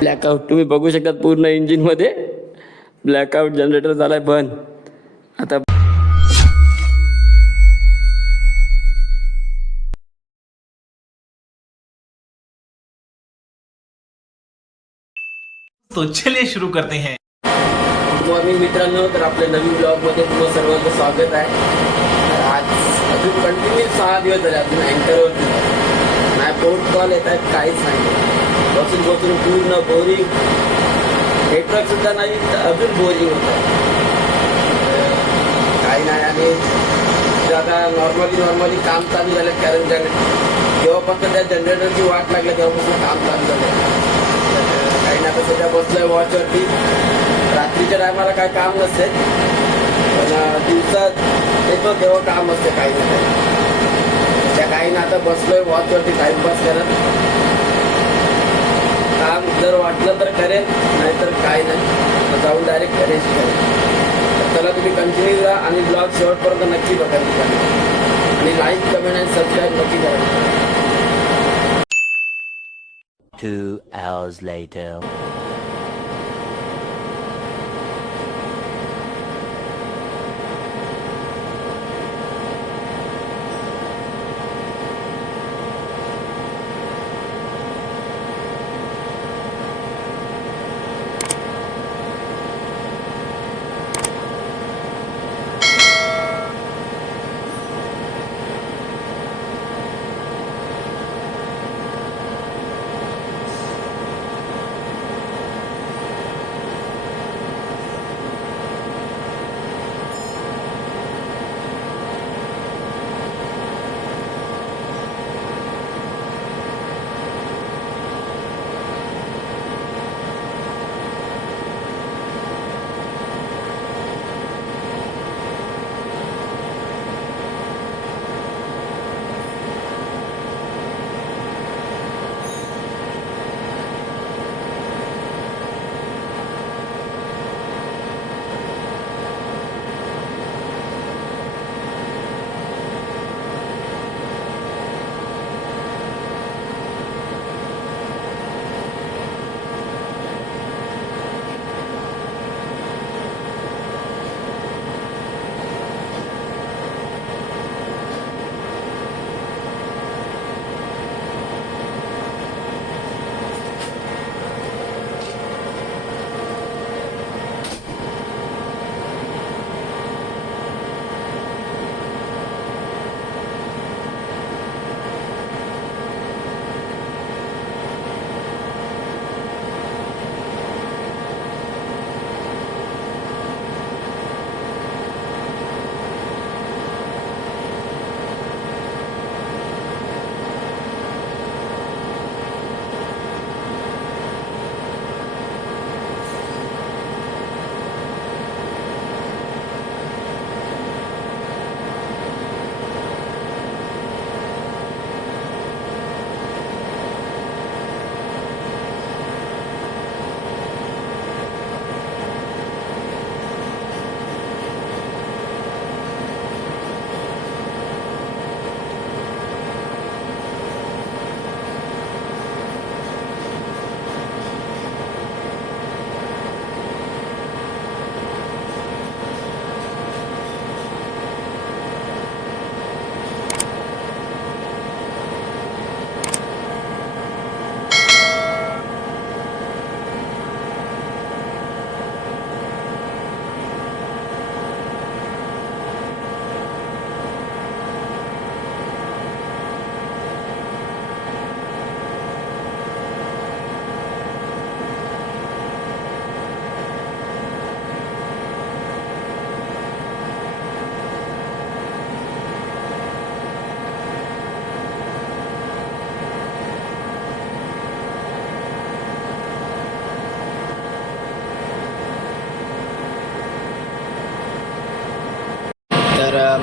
Blackout तुम्ही बघू शकता पूर्ण इंजिनमध्ये. ब्लॅकआउट जनरेटर झालाय बंद. आता तो चलिए शुरू करते हैं। गुड मॉर्निंग मित्रांनो तर आपल्या नवीन ब्लॉगमध्ये तुम्हाला सर्वांचं स्वागत आहे. आज अजून कंटिन्यू सहा दिवस झाले अजून अँकरवरती कोर्ट कॉल येत आहेत काहीच नाही. बसून बसून पूर्ण बोरिंग नेटवर्क सुद्धा नाही तर अजून बोरिंग होत काही नाही आणि आता नॉर्मली नॉर्मली काम चालू झालं कारण जन जेव्हापासून त्या जनरेटरची वाट लागली तेव्हापासून काम चालू झालं. काही नाही आता सध्या बसलोय वॉचवरती रात्रीच्या टायमाला काय काम नसते. पण दिवसात येतो तेव्हा काम असते काही ना काही. त्या काही ना आता बसलोय वॉचवरती टाइमपास करत. काम जर वाटलं तर करेल नाहीतर काय नाही. जाऊन डायरेक्ट करेच करेल तर चला तुम्ही कंटिन्यू जा आणि ब्लॉग शेवटपर्यंत नक्की बघा आणि लाईक कमेंट आणि सबस्क्राईब नक्की करा. Two hours later.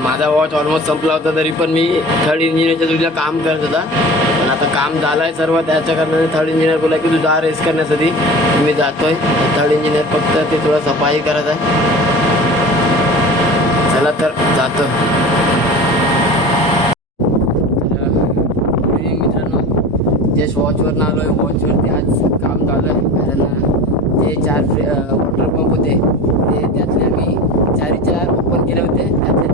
माझा वॉच ऑलमोस्ट संपला होता तरी पण मी थर्ड इंजिनियरच्या तुझ्या काम करत होता. पण आता काम झालं आहे सर्व त्याच्या कारणाने थर्ड इंजिनियर बोला की तू जा रेस करण्यासाठी मी जातोय. थर्ड इंजिनियर फक्त ते थोडं सफाई करत आहे. चला तर जातो. मित्रांनो जस्ट वॉचवरनं आलो आहे वॉचवरती आज काम चालू आहे. कारण जे चार वॉटर पंप होते ते त्यातले मी चारी चार ओपन केले होते. त्यातले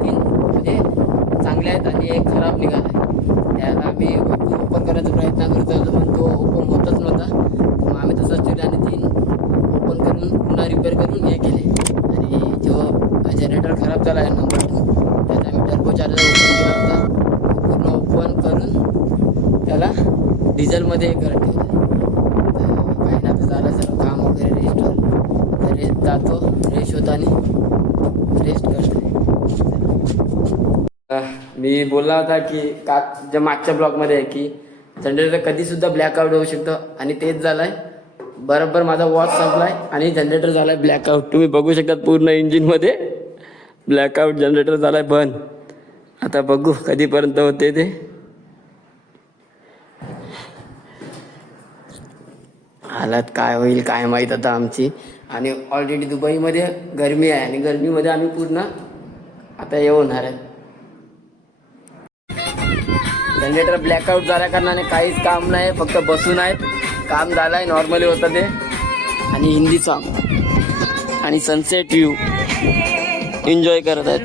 म्हणजे चांगले आहेत आणि एक खराब निघाला आहे. त्याला आम्ही ओपन करायचा प्रयत्न करत होतो पण तो ओपन होतच नव्हता. मग आम्ही तसंच ठेवलं आणि तीन ओपन करून पुन्हा रिपेअर करून हे केले. आणि जो जनरेटर खराब झाला आहे नंबर टू त्याचा आम्ही टर्बो चार्जर ओपन केला होता. पूर्ण ओपन करून त्याला डिझेलमध्ये हे करत ठेवलं. तर काही ना झालं सर्व काम वगैरे रेस्ट तर रेस्ट जातो फ्रेश होतो आणि रेस्ट करतो मी बोलला होता की का ज्या मागच्या ब्लॉगमध्ये आहे की जनरेटर कधीसुद्धा ब्लॅकआउट होऊ शकतो आणि तेच झालं आहे बरोबर माझा वॉच संपलाय आणि जनरेटर झालाय ब्लॅकआउट तुम्ही बघू शकता पूर्ण इंजिनमध्ये ब्लॅकआउट जनरेटर झालाय बंद. आता बघू कधीपर्यंत होते ते. हालत काय होईल काय माहीत आता आमची. आणि ऑलरेडी दुबईमध्ये गरमी आहे आणि गरमीमध्ये आम्ही पूर्ण आता येऊन होणार आहे जनरेटर ब्लॅकआउट झाल्या कारणाने काहीच काम नाही फक्त बसून आहेत. काम झालं आहे नॉर्मली होतं ते. आणि हिंदी सॉन्ग आणि सनसेट व्ह्यू एन्जॉय करत आहेत.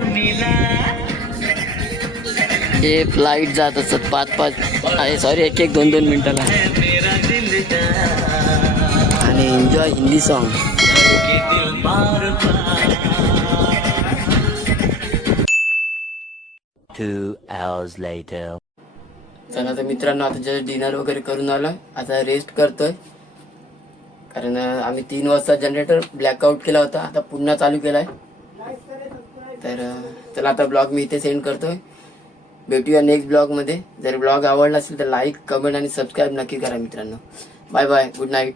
हे फ्लाईट जात असतात पाच पाच आहे सॉरी एक एक दोन दोन मिनटाला. आणि enjoy Hindi song Two hours later. चला तर मित्रांनो आता जस्ट डिनर वगैरे करून आलोय. आता रेस्ट करतोय. कारण आम्ही तीन वाजता जनरेटर ब्लॅकआउट केला होता. आता पुन्हा चालू केलाय. तर चला आता ब्लॉग मी इथे सेंड करतोय. भेटूया नेक्स्ट ब्लॉगमध्ये जर ब्लॉग आवडला असेल तर लाईक कमेंट आणि सबस्क्राईब नक्की करा मित्रांनो. Bye bye good night